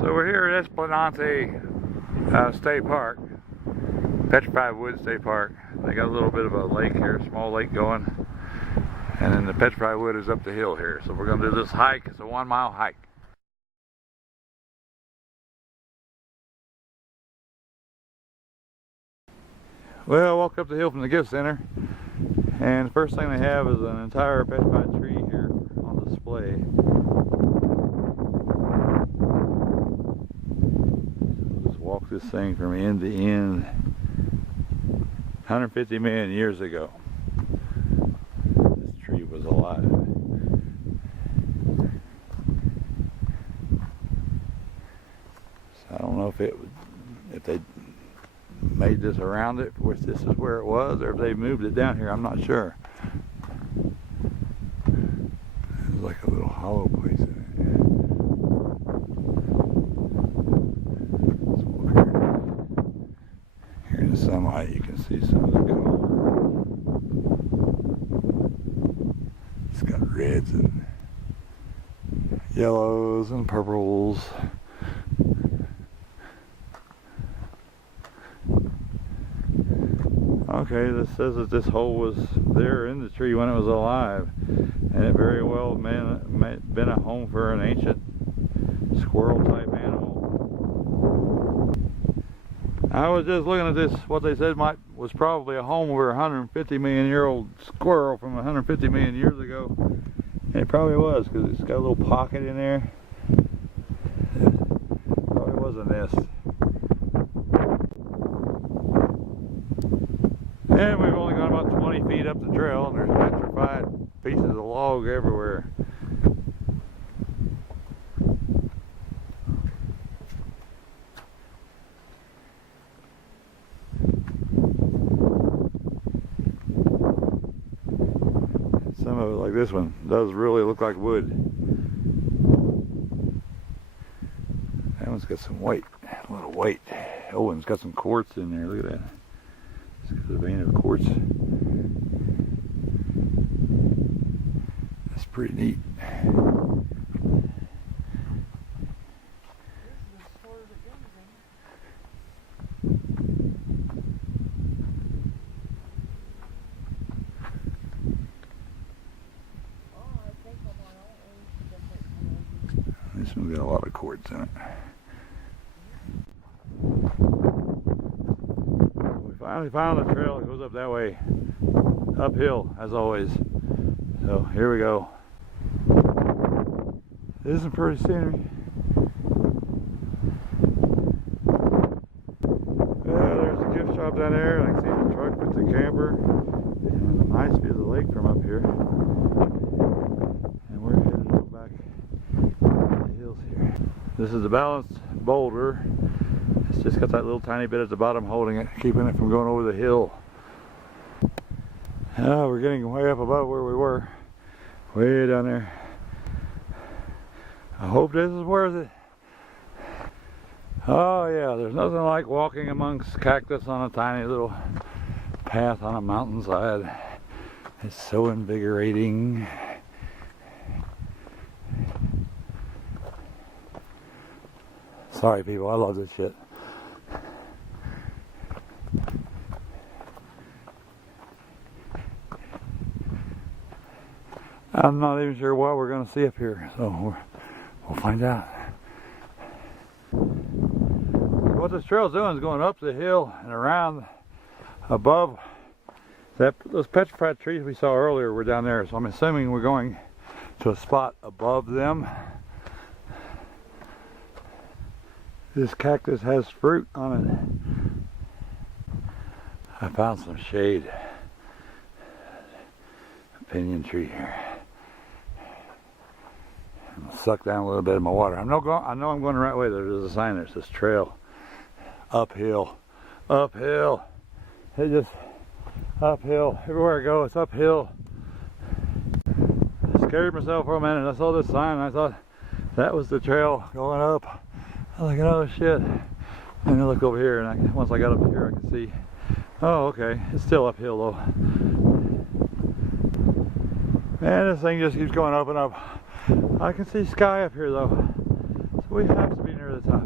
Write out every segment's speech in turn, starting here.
So we're here at Escalante State Park, Petrified Woods State Park. They got a little bit of a lake here, a small lake going, and then the Petrified Wood is up the hill here. So we're going to do this hike. It's a 1 mile hike. Well, I walked up the hill from the gift center, and the first thing they have is an entire petrified tree here on display. Just walk this thing from end to end. 150 million years ago, this tree was alive. So I don't know if they made this around it, which this is where it was, or if they moved it down here. I'm not sure. There's like a little hollow place in it. Let's walk here in the sunlight. You can see some of the color. It's got reds and yellows and purples. Okay, this says that this hole was there in the tree when it was alive, and it very well may have been a home for an ancient squirrel type animal. I was just looking at this, what they said was probably a home for a 150 million year old squirrel from 150 million years ago, and it probably was, because it's got a little pocket in there. It probably was a nest. And we've only gone about 20 feet up the trail, and there's petrified pieces of log everywhere. Some of it, like this one, does really look like wood. That one's got some weight, a little weight. Oh, and it's got some quartz in there, look at that. The vein of quartz. That's pretty neat. This one's got a lot of quartz in it. Finally found the trail that goes up that way, uphill as always. So here we go. This is some pretty scenery. Well, there's a gift shop down there. I can see the truck with the camper, and a nice view of the lake from up here. And we're headed back to the hills here. This is the balanced boulder. It's just got that little tiny bit at the bottom holding it, keeping it from going over the hill. We're getting way up above where we were. Way down there. I hope this is worth it. Oh yeah, there's nothing like walking amongst cactus on a tiny little path on a mountainside. It's so invigorating. Sorry people, I love this shit. I'm not even sure what we're going to see up here, so we'll find out. What this trail's doing is going up the hill and around above those petrified trees we saw earlier were down there, so I'm assuming we're going to a spot above them. This cactus has fruit on it. I found some shade. A pinyon tree here. I'm gonna suck down a little bit of my water. I know I'm going the right way. There's a sign there that says trail. Uphill. Uphill. It just uphill. Everywhere I go, it's uphill. I scared myself for a minute. I saw this sign and I thought that was the trail going up. I was like, oh shit. And I look over here, and once I got up here, I could see, oh okay, it's still uphill though. Man, this thing just keeps going up and up. I can see sky up here though. So We have to be near the top.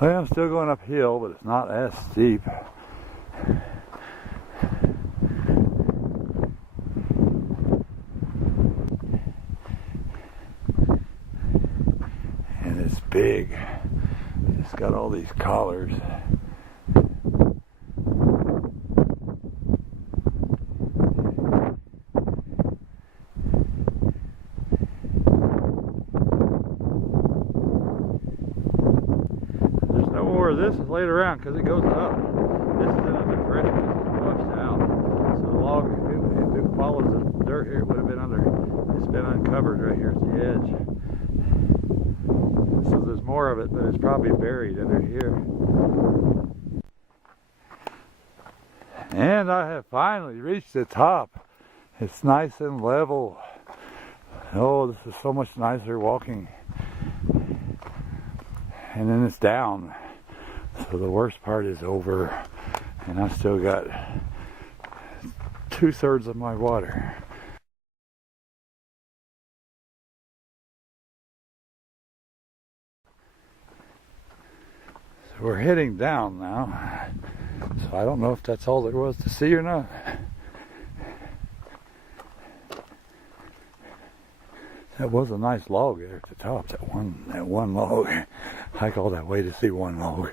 Well, I'm still going uphill, but it's not as steep. And it's big. It's got all these collars. This is laid around because it goes up. This is in a depression. It's washed out. So the log, if it follows the dirt here, it would have been under. It's been uncovered right here at the edge. So there's more of it, but it's probably buried under here. And I have finally reached the top. It's nice and level. Oh, this is so much nicer walking. And then it's down. So the worst part is over, and I still got 2/3 of my water. So we're heading down now. So I don't know if that's all there was to see or not. That was a nice log there at the top. That one log. Hike all that way to see one log.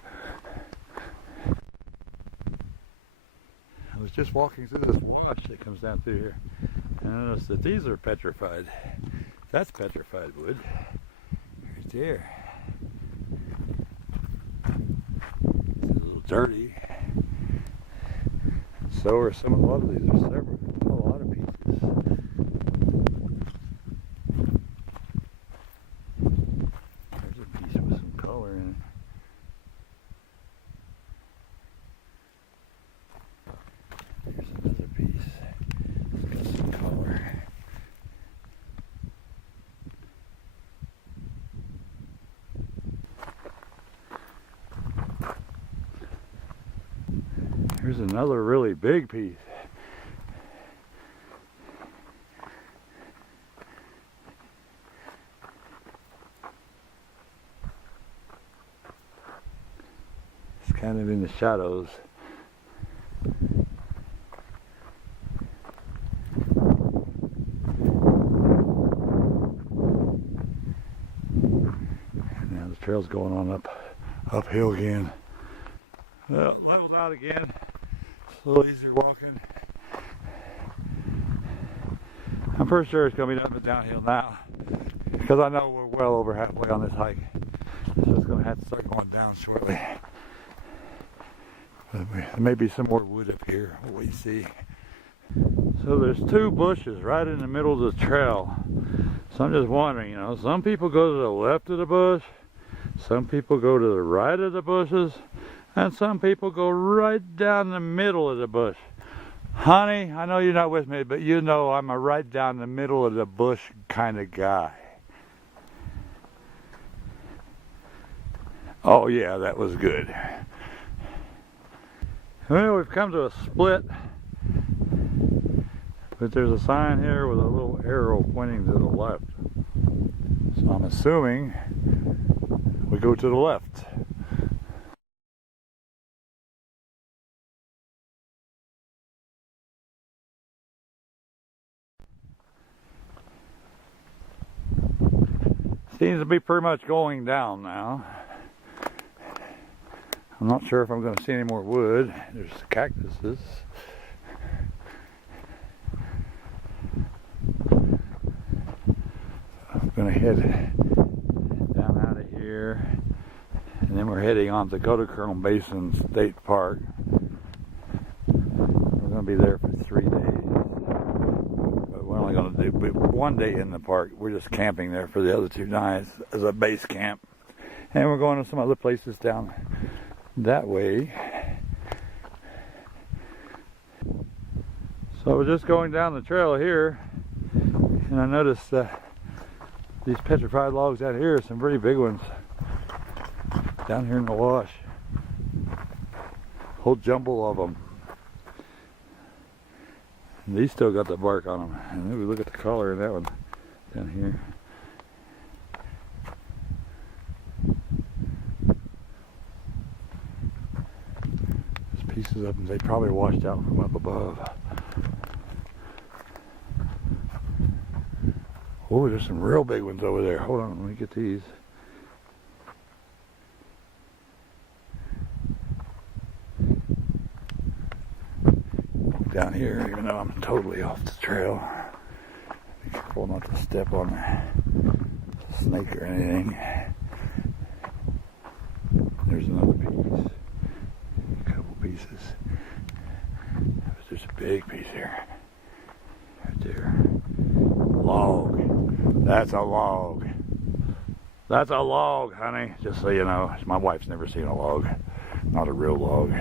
I was just walking through this wash that comes down through here, and I noticed that these are petrified. That's petrified wood right there. It's a little dirty. So are a lot of these. Are several, a lot of pieces. There's a piece with some color in it. Here's another piece. It's got some color. Here's another really big piece. It's kind of in the shadows. Trail's going on uphill again. Well, leveled out again. It's a little easier walking. I'm pretty sure it's going to be nothing but downhill now, because I know we're well over halfway on this hike. So it's going to have to start going down shortly. But there may be some more wood up here. We'll see. So there's two bushes right in the middle of the trail. So I'm just wondering, you know, some people go to the left of the bush. Some people go to the right of the bushes, and some people go right down the middle of the bush. Honey, I know you're not with me, but you know I'm a right down the middle of the bush kind of guy. Oh yeah, that was good. Well, we've come to a split, but there's a sign here with a little arrow pointing to the left. So I'm assuming we go to the left. Seems to be pretty much going down now. I'm not sure if I'm going to see any more wood. There's cactuses. I'm going to head down out of here, and then we're heading on to Kodachrome Basin State Park. We're going to be there for 3 days. But we're only going to do 1 day in the park. We're just camping there for the other 2 nights as a base camp. And we're going to some other places down that way. So we're just going down the trail here, and I noticed these petrified logs out here, some pretty big ones down here in the wash. Whole jumble of them. And these still got the bark on them. And then we look at the color in that one down here. pieces of them, they probably washed out from up above. Oh, there's some real big ones over there. Hold on, let me get these. Down here, even though I'm totally off the trail. Be careful not to step on a snake or anything. There's another piece. A couple pieces. But there's a big piece here. Right there. Log. That's a log. That's a log, honey. Just so you know. My wife's never seen a log. Not a real log.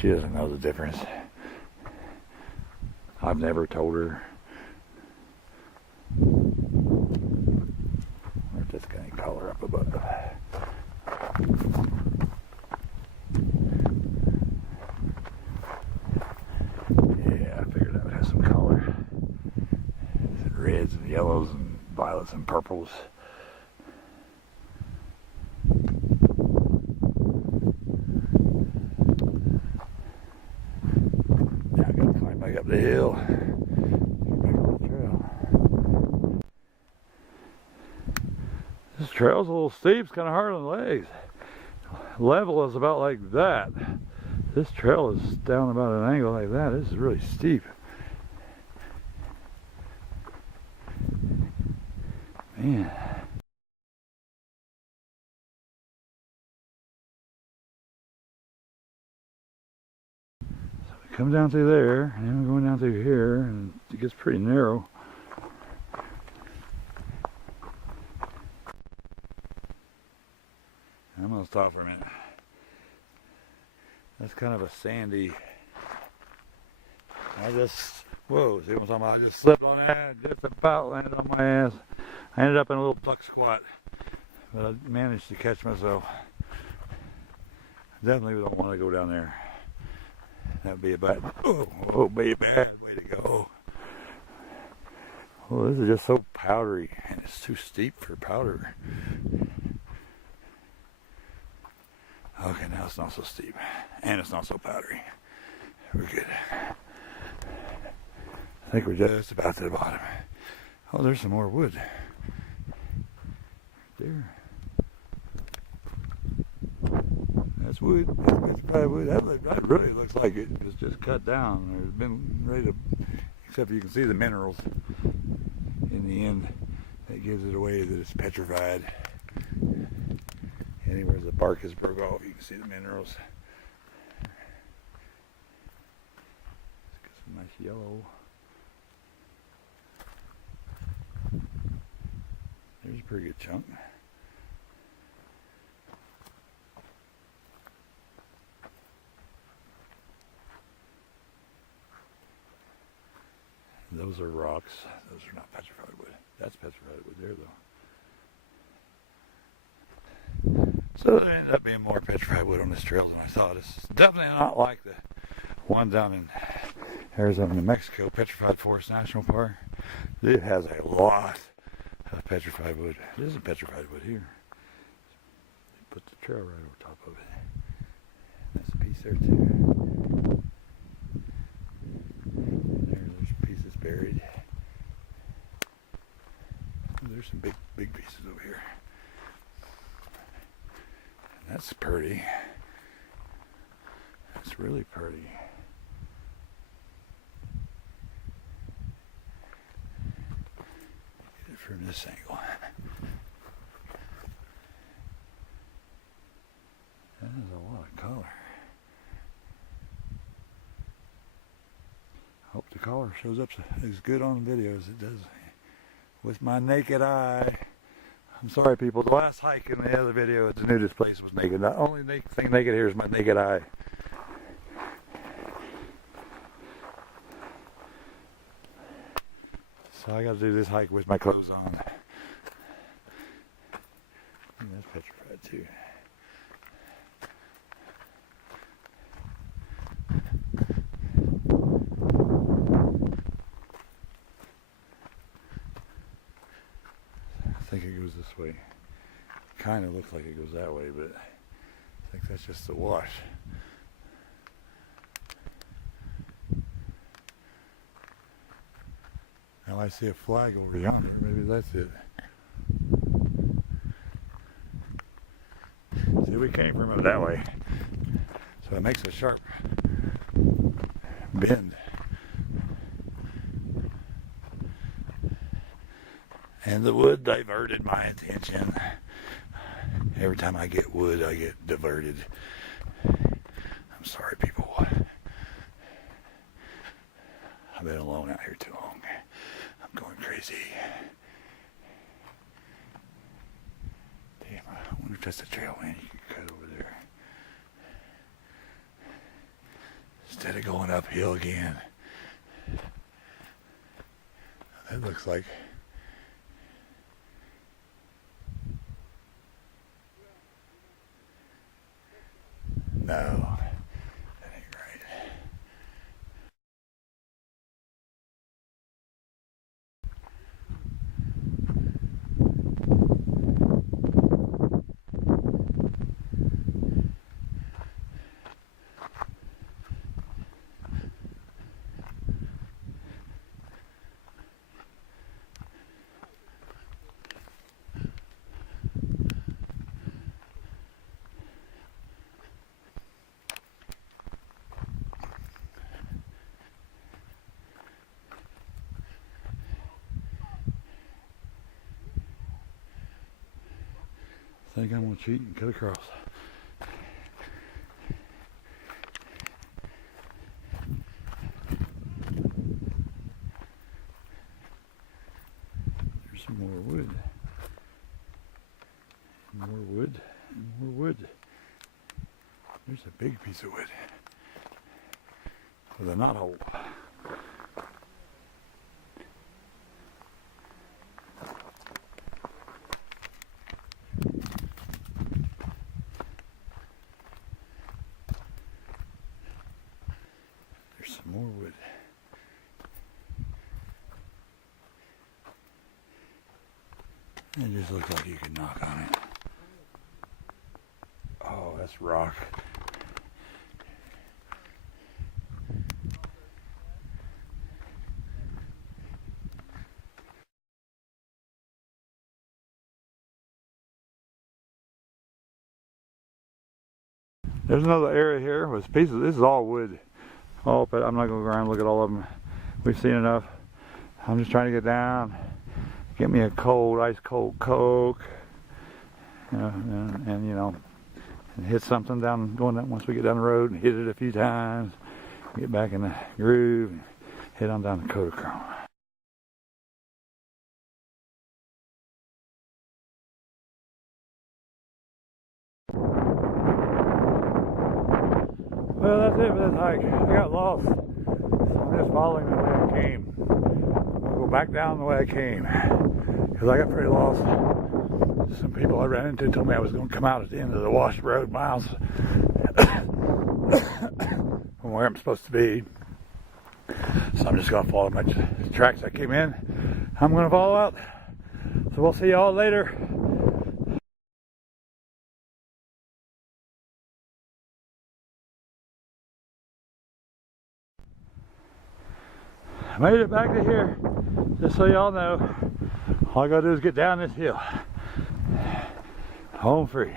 She doesn't know the difference. I've never told her. I wonder if that's got any color up above. Yeah, I figured that would have some color. Reds and yellows and violets and purples. Now I gotta climb back up the hill. Back on the trail. This trail's a little steep, it's kinda hard on the legs. Level is about like that. This trail is down about an angle like that. This is really steep. Man. So we come down through there, and then we're going down through here, and it gets pretty narrow. I'm gonna stop for a minute. That's kind of a sandy. Whoa, see what I'm talking about? I just slipped on that, just about landed on my ass. I ended up in a little buck squat, but I managed to catch myself. Definitely don't want to go down there. That would be a bad, be a bad way to go. Oh, this is just so powdery, and it's too steep for powder. Okay, now it's not so steep, and it's not so powdery. We're good. I think we're just about to the bottom. Oh, there's some more wood. There. That's wood. That's petrified wood. That really looks like it was just cut down. There's been ready to, except you can see the minerals in the end. That gives it away that it's petrified. Anywhere the bark is broke off, you can see the minerals. Let's get some nice yellow. There's a pretty good chunk. Those are rocks. Those are not petrified wood. That's petrified wood there, though. So there ended up being more petrified wood on this trail than I thought. It's definitely not like the one down in Arizona, New Mexico, Petrified Forest National Park. It has a lot of petrified wood. This is petrified wood here. Put the trail right over top of it. That's a piece there too. There's pieces buried. There's some big pieces over here. And that's pretty. That's really pretty. Get it from this angle. That is a lot of color. Hope the color shows up as good on video as it does with my naked eye. I'm sorry, people. The last hike in the other video at the nudist place was naked. The only thing naked here is my naked eye. So I got to do this hike with my clothes on. And that's petrified too. I think it goes this way. Kind of looks like it goes that way, but I think that's just the wash. Now I see a flag over yonder. Maybe that's it. See, we came from it that way. So it makes a sharp bend. And the wood diverted my attention. Every time I get wood, I get diverted. I'm sorry, people. I've been alone out here too long. I'm going crazy. Damn, I wonder if that's the trail, man. You can cut over there. Instead of going uphill again. That looks like... No, that ain't right. I think I'm going to cheat and cut across. There's some more wood. More wood. More wood. There's a big piece of wood with a knot hole. Some more wood. It just looks like you could knock on it. Oh, that's rock. There's another area here with pieces. This is all wood. Oh, but I'm not going to go around and look at all of them. We've seen enough. I'm just trying to get down, get me a cold, ice cold Coke, and you know, and hit something down, going down once we get down the road and hit it a few times, get back in the groove, and head on down to Kodachrome. Well, that's it for this hike. I got lost. So I'm just following the way I came. I'll go back down the way I came because I got pretty lost. Some people I ran into told me I was going to come out at the end of the washed road miles from where I'm supposed to be. So I'm just going to follow my tracks I came in. I'm going to follow out. So we'll see y'all later. I made it back to here, just so y'all know. All I gotta do is get down this hill. Home free.